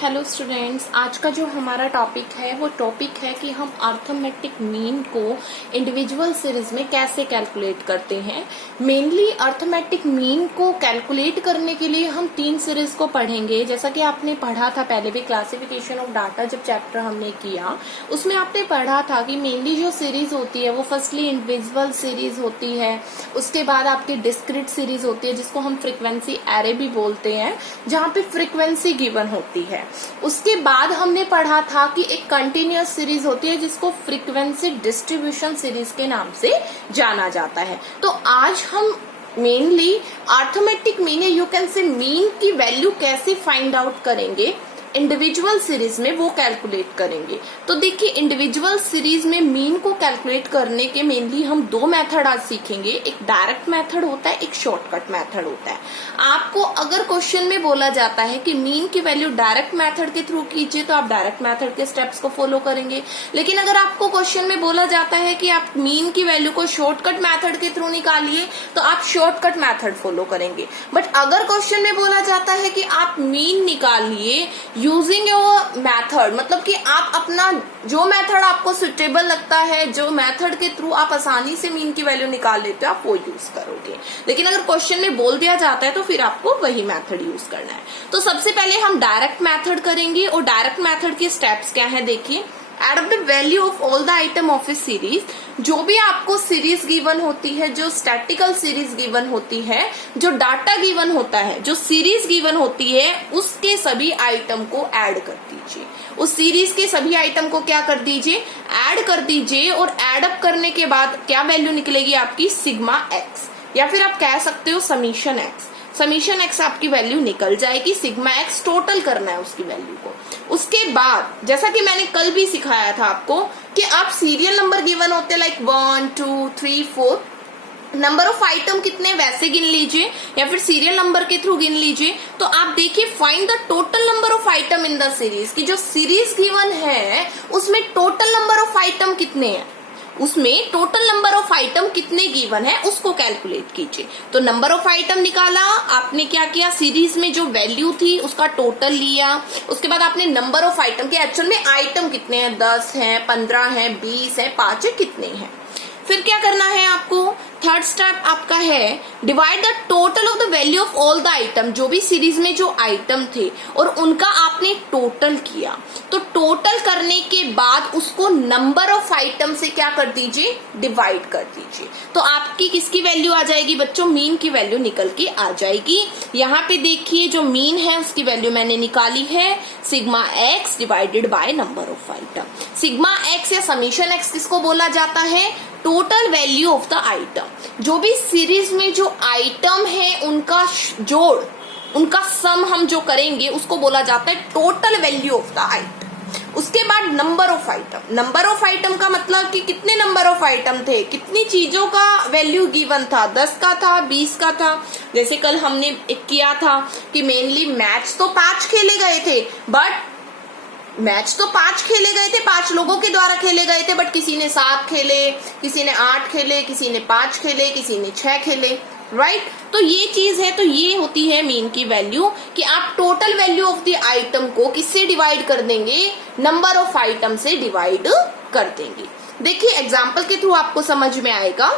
Hello students, आज का जो हमारा टॉपिक है वो टॉपिक है कि हम अर्थमेटिक मीन को इंडिविजुअल सीरीज में कैसे कैलकुलेट करते हैं। मेनली अर्थमेटिक मीन को कैलकुलेट करने के लिए हम 3 सीरीज को पढ़ेंगे। जैसा कि आपने पढ़ा था पहले भी, क्लासिफिकेशन ऑफ डाटा जब चैप्टर हमने किया उसमें आपने पढ़ा था कि मेनली जो सीरीज होती है वो फर्स्टली इंडिविजुअल सीरीज होती है, उसके बाद आपकी डिस्क्रीट सीरीज होती है जिसको हम फ्रीक्वेंसी एरे भी बोलते हैं, जहाँ पे फ्रीक्वेंसी गिवन होती है। उसके बाद हमने पढ़ा था कि एक कंटिन्यूअस सीरीज होती है जिसको फ्रीक्वेंसी डिस्ट्रीब्यूशन सीरीज के नाम से जाना जाता है। तो आज हम mainly arithmetic mean, you can से मीन की वैल्यू कैसे फाइंड आउट करेंगे इंडिविजुअल सीरीज में, वो कैलकुलेट करेंगे। तो देखिए, इंडिविजुअल सीरीज में मीन को कैलकुलेट करने के मेनली हम 2 मेथड आज सीखेंगे। एक डायरेक्ट मेथड होता है, एक शॉर्टकट मेथड होता है। आपको अगर क्वेश्चन में बोला जाता है कि मीन की वैल्यू डायरेक्ट मेथड के थ्रू कीजिए तो आप डायरेक्ट मेथड के स्टेप्स को फॉलो करेंगे। लेकिन अगर आपको क्वेश्चन में बोला जाता है कि आप मीन की वैल्यू को शॉर्टकट मेथड के थ्रू निकालिए तो आप शॉर्टकट मेथड फॉलो करेंगे। बट अगर क्वेश्चन में बोला जाता है कि आप मीन निकालिए यूजिंग योर मेथड, मतलब कि आप अपना जो मेथड आपको सुटेबल लगता है, जो मेथड के थ्रू आप आसानी से मीन की वैल्यू निकाल लेते हो, आप वो यूज करोगे। लेकिन अगर क्वेश्चन में बोल दिया जाता है तो फिर आपको वही मेथड यूज करना है। तो सबसे पहले हम डायरेक्ट मेथड करेंगे और डायरेक्ट मेथड के स्टेप्स क्या है देखिए। Add up the value of all the item of a series. जो भी आपको सीरीज गिवन होती है, जो स्टैटिकल सीरीज गिवन होती है, जो डाटा गिवन होता है, जो सीरीज गिवन होती है, उसके सभी आइटम को ऐड कर दीजिए। उस सीरीज के सभी आइटम को क्या कर दीजिए, ऐड कर दीजिए। और ऐड अप करने के बाद क्या वैल्यू निकलेगी आपकी, सिग्मा एक्स, या फिर आप कह सकते हो समीशन एक्स। समीशन एक्स आपकी वैल्यू निकल जाएगी। सिग्मा एक्स टोटल करना है उसकी वैल्यू को। उसके बाद जैसा कि मैंने कल भी सिखाया था आपको कि आप सीरियल नंबर गिवन होते लाइक 1 2 3 4, नंबर ऑफ आइटम कितने वैसे गिन लीजिए या फिर सीरियल नंबर के थ्रू गिन लीजिए। तो आप देखिए, find the total number of item in the series, की जो सीरीज गिवन है उसमें टोटल नंबर ऑफ आइटम कितने हैं, उसमें टोटल नंबर ऑफ आइटम कितने गिवन है उसको कैलकुलेट कीजिए। तो नंबर ऑफ आइटम निकाला आपने, क्या किया, सीरीज में जो वैल्यू थी उसका टोटल लिया। उसके बाद आपने नंबर ऑफ आइटम के एक्चुअल में आइटम कितने हैं, 10 हैं, 15 हैं, 20 है, 5 है, कितने हैं। फिर क्या करना है आपको, थर्ड स्टेप आपका है divide the total of the value of all the item. जो भी सीरीज में जो आइटम थे और उनका आपने टोटल किया, तो टोटल करने के बाद उसको नंबर ऑफ आइटम से क्या कर दीजिए, डिवाइड कर दीजिए। तो आपकी किसकी वैल्यू आ जाएगी बच्चों, मीन की वैल्यू निकल के आ जाएगी। यहाँ पे देखिए जो मीन है उसकी वैल्यू मैंने निकाली है, sigma x divided by number of item. Sigma x या समीशन एक्स किसको बोला जाता है, total value of the item. जो भी सीरीज में जो आइटम है उनका जोड़, उनका सम हम जो करेंगे उसको बोला जाता है total value of the item. उसके बाद number of item. Number of item का मतलब कि कितने नंबर ऑफ आइटम थे, कितनी चीजों का वैल्यू गिवन था, 10 का था, 20 का था। जैसे कल हमने एक किया था कि मेनली मैच तो 5 खेले गए थे, बट मैच तो 5 खेले गए थे, 5 लोगों के द्वारा खेले गए थे, बट किसी ने 7 खेले, किसी ने 8 खेले, किसी ने 5 खेले, किसी ने 6 खेले, राइट। तो ये चीज है, तो ये होती है मीन की वैल्यू कि आप total value of the item को किससे डिवाइड कर देंगे, नंबर ऑफ आइटम से डिवाइड कर देंगे। देखिए एग्जाम्पल के थ्रू आपको समझ में आएगा।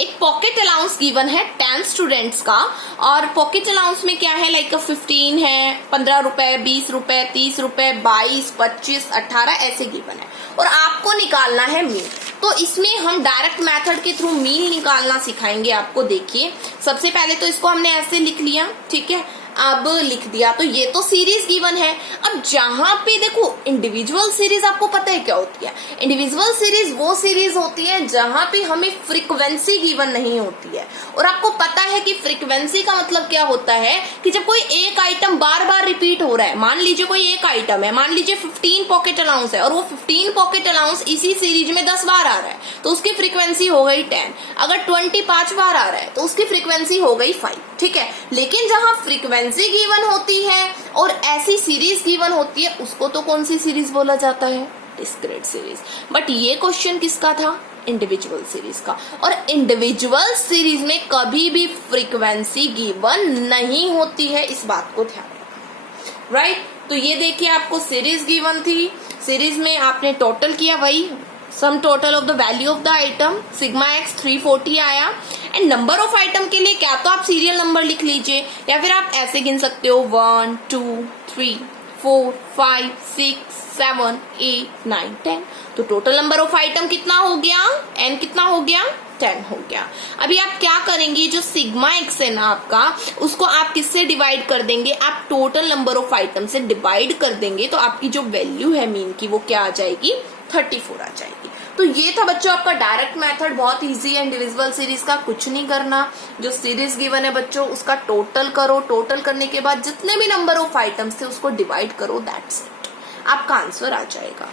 एक पॉकेट अलाउंस गिवन है 10 स्टूडेंट्स का, और पॉकेट अलाउंस में क्या है, लाइक 15 है, 15 रुपए, 20 रुपए, 30 रुपए, 22, 25, 18 ऐसे गिवन है और आपको निकालना है मीन। तो इसमें हम डायरेक्ट मेथड के थ्रू मीन निकालना सिखाएंगे आपको। देखिए सबसे पहले तो इसको हमने ऐसे लिख लिया, ठीक है, अब लिख दिया। तो ये तो सीरीज गिवन है। अब जहां पे देखो इंडिविजुअल सीरीज, आपको पता है क्या होती है, इंडिविजुअल सीरीज वो सीरीज होती है जहां पे हमें फ्रीक्वेंसी गिवन नहीं होती है। और आपको पता है कि फ्रीक्वेंसी का मतलब क्या होता है कि जब कोई एक आइटम बार बार रिपीट हो रहा है, मान लीजिए कोई एक आइटम है, मान लीजिए 15 पॉकेट अलाउंस है और वो 15 पॉकेट अलाउंस इसी सीरीज में 10 बार आ रहा है तो उसकी फ्रीक्वेंसी हो गई 10। अगर 25 बार आ रहा है तो उसकी फ्रीक्वेंसी हो गई 5, ठीक है। लेकिन जहां फ्रीक्वेंसी गिवन होती है और ऐसी सीरीज गिवन होती है उसको तो कौन सी सीरीज बोला जाता है, डिस्क्रीट सीरीज। बट ये क्वेश्चन किसका था, इंडिविजुअल सीरीज का। और इंडिविजुअल सीरीज में कभी भी फ्रीक्वेंसी गिवन नहीं होती है, इस बात को ध्यान रखना, राइट। तो ये देखिए आपको सीरीज गिवन थी, सीरीज में आपने टोटल किया वही sum total of the value of the item sigma x 340 आया। एंड नंबर ऑफ आइटम के लिए क्या तो आप सीरियल नंबर लिख लीजिए या फिर आप ऐसे गिन सकते हो 1 2 3 4 5 6 7 8 9 10। तो टोटल नंबर ऑफ आइटम कितना हो गया, एन कितना हो गया, 10 हो गया। अभी आप क्या करेंगे, जो सिग्मा एक्स है ना आपका, उसको आप किससे डिवाइड कर देंगे, आप टोटल नंबर ऑफ आइटम से डिवाइड कर देंगे तो आपकी जो वैल्यू है मीन की वो क्या आ जाएगी, 34 आ जाएगी। तो ये था बच्चों आपका डायरेक्ट मेथड, बहुत इजी है इंडिविजुअल सीरीज का। कुछ नहीं करना, जो सीरीज गिवन है बच्चों उसका टोटल करो, टोटल करने के बाद जितने भी नंबर ऑफ आइटम्स थे उसको डिवाइड करो, दैट्स इट, आपका आंसर आ जाएगा।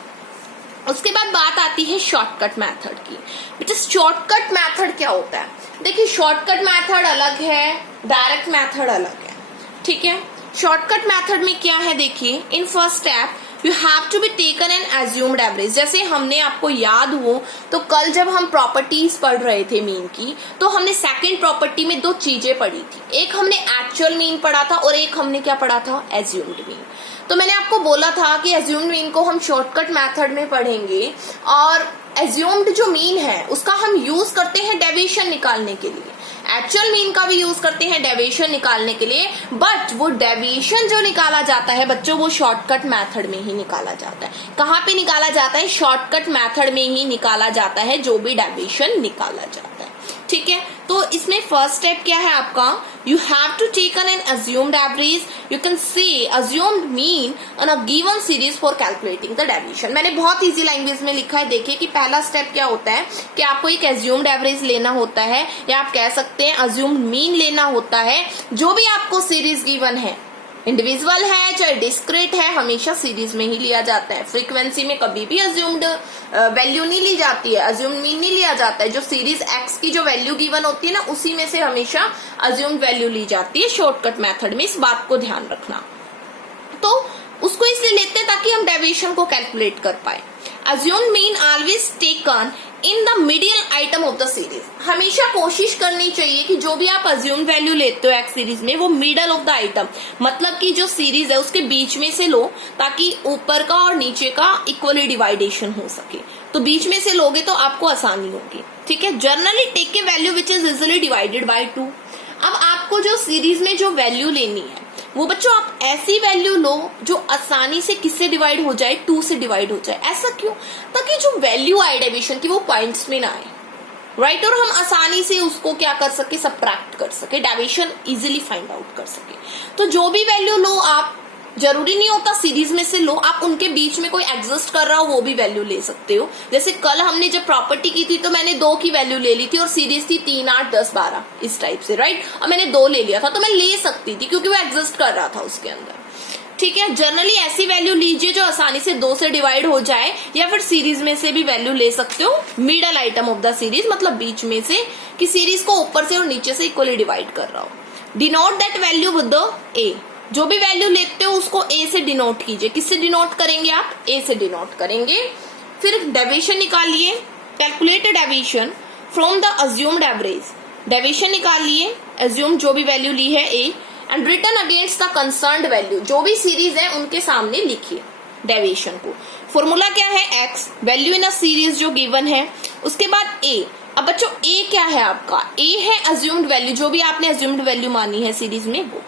उसके बाद बात आती है शॉर्टकट मेथड की। बेटा शॉर्टकट मेथड क्या होता है, देखिए शॉर्टकट मेथड अलग है, डायरेक्ट मेथड अलग है, ठीक है। शॉर्टकट मेथड में क्या है, देखिए in first step you have to be taken an assumed average. जैसे हमने, आपको याद हो तो कल जब हम प्रॉपर्टीज पढ़ रहे थे मीन की, तो हमने सेकंड प्रॉपर्टी में दो चीजें पढ़ी थी, एक हमने एक्चुअल मीन पढ़ा था और एक हमने क्या पढ़ा था, एज्यूम्ड मीन। तो मैंने आपको बोला था कि एज्यूम्ड मीन को हम शॉर्टकट मेथड में पढ़ेंगे और एज्यूम्ड जो मीन है उसका हम यूज करते हैं डेविएशन निकालने के लिए, एक्चुअल मीन का भी यूज करते हैं डेविएशन निकालने के लिए, बट वो डेविएशन जो निकाला जाता है बच्चों वो शॉर्टकट मेथड में ही निकाला जाता है। कहाँ पे निकाला जाता है, शॉर्टकट मेथड में ही निकाला जाता है जो भी डेविएशन निकाला जाता है, ठीक है। तो इसमें फर्स्ट स्टेप क्या है आपका, you have to taken an assumed average, you can say assumed mean on a given series for calculating the deviation. मैंने बहुत इजी लैंग्वेज में लिखा है, देखिए कि पहला स्टेप क्या होता है कि आपको एक अज्यूम्ड एवरेज लेना होता है, या आप कह सकते हैं अज्यूम्ड मीन लेना होता है। जो भी आपको सीरीज गिवन है, इंडिविजुअल है चाहे डिस्क्रीट है, हमेशा सीरीज में ही लिया जाता है। फ्रीक्वेंसी में कभी भी अज्यूम्ड वैल्यू नहीं ली जाती है, अज्यूम्ड मीन नहीं लिया जाता है। जो सीरीज एक्स की जो वैल्यू गिवन होती है ना, उसी में से हमेशा अज्यूम्ड वैल्यू ली जाती है शॉर्टकट मेथड में, इस बात को ध्यान रखना। तो उसको इसलिए लेते हैं ताकि हम डेविएशन को कैलकुलेट कर पाए। Assumed mean always taken in the middle item of the series. हमेशा कोशिश करनी चाहिए कि जो भी आप अज्यूम वैल्यू लेते हो एक्स सीरीज में, वो मिडल ऑफ द आइटम, मतलब कि जो सीरीज है उसके बीच में से लो, ताकि ऊपर का और नीचे का इक्वली डिवाइडेशन हो सके। तो बीच में से लोगे तो आपको आसानी होगी, ठीक है। Generally take a value which is easily divided by 2। अब आपको जो सीरीज में जो वैल्यू लेनी है वो बच्चों आप ऐसी वैल्यू लो जो आसानी से किससे डिवाइड हो जाए, 2 से डिवाइड हो जाए। ऐसा क्यों, ताकि जो वैल्यू आए डेविएशन की वो पॉइंट्स में ना आए, राइट, और हम आसानी से उसको क्या कर सके, सबट्रैक्ट कर सके, डेविएशन इजीली फाइंड आउट कर सके। तो जो भी वैल्यू लो आप, जरूरी नहीं होता सीरीज में से लो, आप उनके बीच में कोई एग्जिस्ट कर रहा हो वो भी वैल्यू ले सकते हो। जैसे कल हमने जब प्रॉपर्टी की थी तो मैंने 2 की वैल्यू ले ली थी और सीरीज थी 3 8 10 12 इस टाइप से, राइट, और मैंने 2 ले लिया था तो मैं ले सकती थी क्योंकि वो एग्जिस्ट कर रहा था उसके अंदर, ठीक है। जनरली ऐसी वैल्यू लीजिए जो आसानी से 2 से डिवाइड हो जाए, या फिर सीरीज में से भी वैल्यू ले सकते हो middle item of the series, मतलब बीच में से, कि सीरीज को ऊपर से और नीचे से इक्वली डिवाइड कर रहा हो। Denote that value with the ए। जो भी वैल्यू लेते हो उसको ए से डिनोट कीजिए। किससे डिनोट करेंगे आप, ए से डिनोट करेंगे। फिर डेविएशन निकालिए, calculate deviation from the assumed average. Deviation निकालिए, अज्यूम जो भी वैल्यू ली है A, and return against the concerned value. जो भी सीरीज है उनके सामने लिखिए डेविएशन को। फॉर्मूला क्या है, x, value in a series जो गिवन है, उसके बाद ए। अब बच्चों ए क्या है आपका, ए है अज्यूम्ड वैल्यू, जो भी आपने अज्यूम्ड वैल्यू मानी है सीरीज में वो।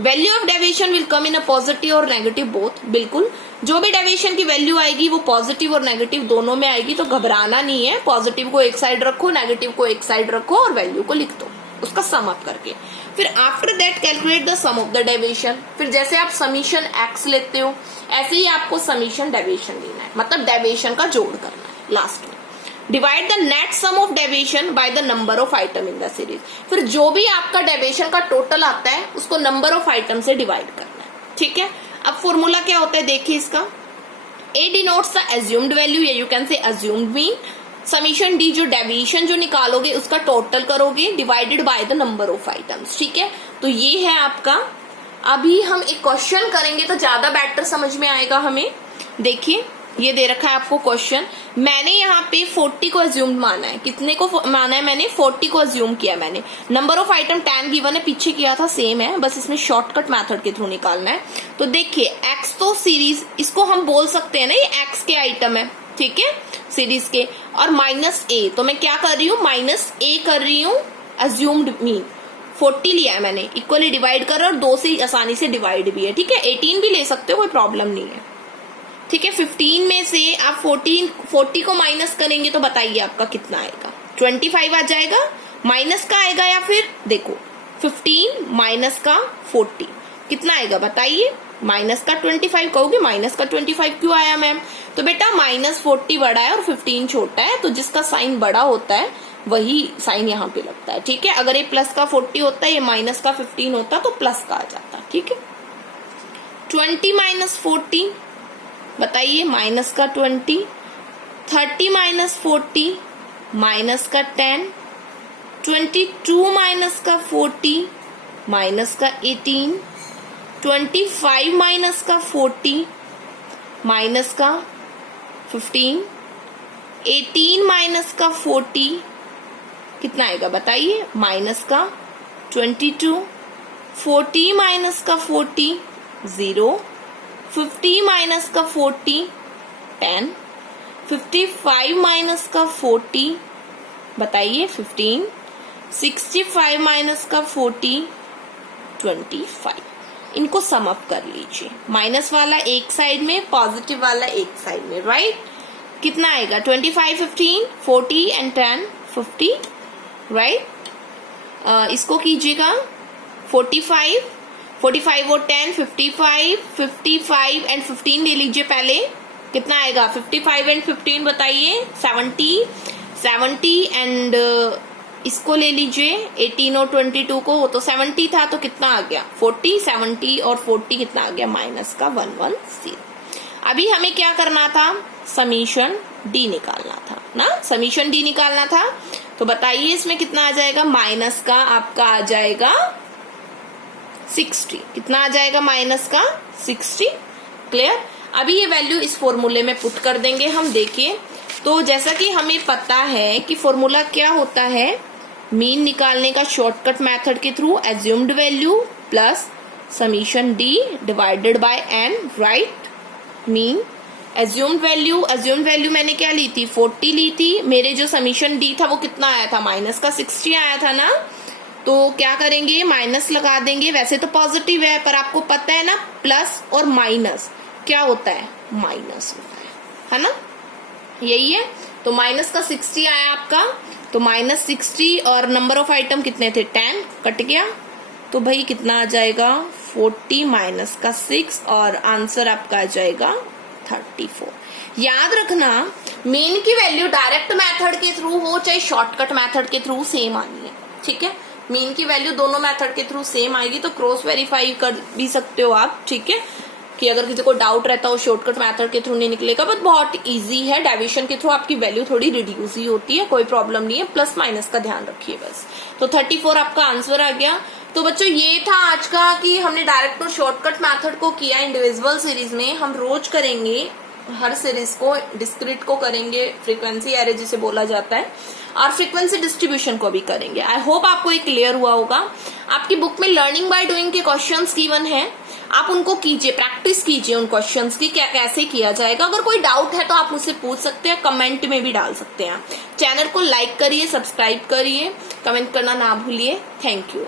Value of deviation will come in a positive और नेगेटिव बोथ। बिल्कुल, जो भी डेविएशन की वैल्यू आएगी वो पॉजिटिव और नेगेटिव दोनों में आएगी, तो घबराना नहीं है। पॉजिटिव को एक साइड रखो, नेगेटिव को एक साइड रखो और वैल्यू को लिख दो उसका सम अप करके। फिर after that calculate the sum of the deviation. फिर जैसे आप समीशन एक्स लेते हो ऐसे ही आपको समीशन डेविएशन लेना है, मतलब डेविएशन का जोड़ करना है लास्ट में। Divide the net sum of deviation by the number of item in the series. फिर जो भी आपका डेविएशन का टोटल आता है उसको नंबर ऑफ आइटम से डिवाइड करना है, ठीक है। अब फॉर्मूला क्या होता है देखिए इसका, ए डिनोट्स द अज्यूम्ड वैल्यू, या you can say assumed mean, summation D जो डेविएशन जो निकालोगे उसका टोटल करोगे divided by the number of items, ठीक है। तो ये है आपका। अभी हम एक क्वेश्चन करेंगे तो ज्यादा बेटर समझ में आएगा हमें। देखिए ये दे रखा है आपको क्वेश्चन, मैंने यहाँ पे 40 को अज्यूम माना है। कितने को माना है मैंने, 40 को अज्यूम किया मैंने। नंबर ऑफ आइटम 10 गिवन है, पीछे किया था सेम है, बस इसमें शॉर्टकट मेथड के थ्रू निकालना है। तो देखिए x तो सीरीज, इसको हम बोल सकते हैं ना, ये एक्स के आइटम है, ठीक है, सीरीज के, और माइनस ए, तो मैं क्या कर रही हूँ, माइनस ए कर रही हूँ, अज्यूम्ड मीन 40 लिया है मैंने, इक्वली डिवाइड कर और 2 से आसानी से डिवाइड भी है, ठीक है, 18 भी ले सकते हो, कोई प्रॉब्लम नहीं है, ठीक है। 15 में से आप 40 को माइनस करेंगे तो बताइए आपका कितना आएगा, 25 आ जाएगा, माइनस का आएगा, या फिर देखो 15 माइनस का 40 कितना आएगा बताइए, माइनस का 25 कहोगे, माइनस का 25 क्यों आया मैम, तो बेटा माइनस 40 बड़ा है और 15 छोटा है, तो जिसका साइन बड़ा होता है वही साइन यहाँ पे लगता है, ठीक है। अगर ये प्लस का 40 होता है, ये माइनस का 15 होता तो प्लस का आ जाता, ठीक है। 20 माइनस 40 बताइए, माइनस का 20, 30 माइनस 40 माइनस का 10, 22 माइनस का 40 माइनस का 18, 25 माइनस का 40 माइनस का 15, 18 माइनस का 40 कितना आएगा बताइए, माइनस का 22, 40 माइनस का 40 0, 50 माइनस का 40 10, 55 माइनस का 40 बताइए 15, 65 माइनस का 40 25। इनको सम अप कर लीजिए, माइनस वाला एक साइड में, पॉजिटिव वाला एक साइड में, राइट। कितना आएगा 25, 15, 40 एंड 10 50, राइट। इसको कीजिएगा 45 और 10 55, 55 एंड 15 ले लीजिए पहले, कितना आएगा 55 एंड 15 बताइए 70 एंड इसको ले लीजिए 18 और 22 को, वो तो 70 था तो कितना आ गया 40, 70 और 40 कितना आ गया माइनस का 110। अभी हमें क्या करना था, समीशन डी निकालना था ना, समीशन डी निकालना था, तो बताइए इसमें कितना आ जाएगा, माइनस का आपका आ जाएगा 60, कितना आ जाएगा माइनस का 60, क्लियर। अभी ये वैल्यू इस फॉर्मूले में पुट कर देंगे हम, देखिए तो जैसा कि हमें पता है कि फॉर्मूला क्या होता है, मीन निकालने का शॉर्टकट मेथड के through assumed value plus summation D divided by N, right. Mean assumed value मैंने क्या ली थी 40 ली थी, मेरे जो समीशन डी था वो कितना आया था माइनस का 60 आया था ना, तो क्या करेंगे माइनस लगा देंगे, वैसे तो पॉजिटिव है पर आपको पता है ना प्लस और माइनस क्या होता है, माइनस होता है ना, यही है। तो माइनस का 60 आया आपका, तो माइनस 60 और नंबर ऑफ आइटम कितने थे 10, कट गया, तो भाई कितना आ जाएगा 40 माइनस का 6 और आंसर आपका आ जाएगा 34। याद रखना मीन की वैल्यू डायरेक्ट मेथड के थ्रू हो चाहे शॉर्टकट मेथड के थ्रू सेम आनी है, ठीक है। मीन की वैल्यू दोनों मेथड के थ्रू सेम आएगी, तो क्रॉस वेरीफाई कर भी सकते हो आप, ठीक है, कि अगर किसी को डाउट रहता हो शॉर्टकट मेथड के थ्रू नहीं निकलेगा, बट बहुत इजी है, डाइविजन के थ्रू आपकी वैल्यू थोड़ी रिड्यूस ही होती है, कोई प्रॉब्लम नहीं है, प्लस माइनस का ध्यान रखिए बस। तो 34 आपका आंसर आ गया। तो बच्चों ये था आज का कि हमने डायरेक्ट और शॉर्टकट मेथड को किया इंडिविजुअल सीरीज में, हम रोज करेंगे हर सीरीज को, डिस्क्रीट को करेंगे, फ्रीक्वेंसी एरे जिसे बोला जाता है, और फ्रीक्वेंसी डिस्ट्रीब्यूशन को भी करेंगे। आई होप आपको ये क्लियर हुआ होगा। आपकी बुक में लर्निंग बाय डूइंग के क्वेश्चंस गिवन है, आप उनको कीजिए, प्रैक्टिस कीजिए उन क्वेश्चंस की, क्या कैसे किया जाएगा। अगर कोई डाउट है तो आप मुझसे पूछ सकते हैं, कमेंट में भी डाल सकते हैं। चैनल को लाइक करिए, सब्सक्राइब करिए, कमेंट करना ना भूलिए। Thank you.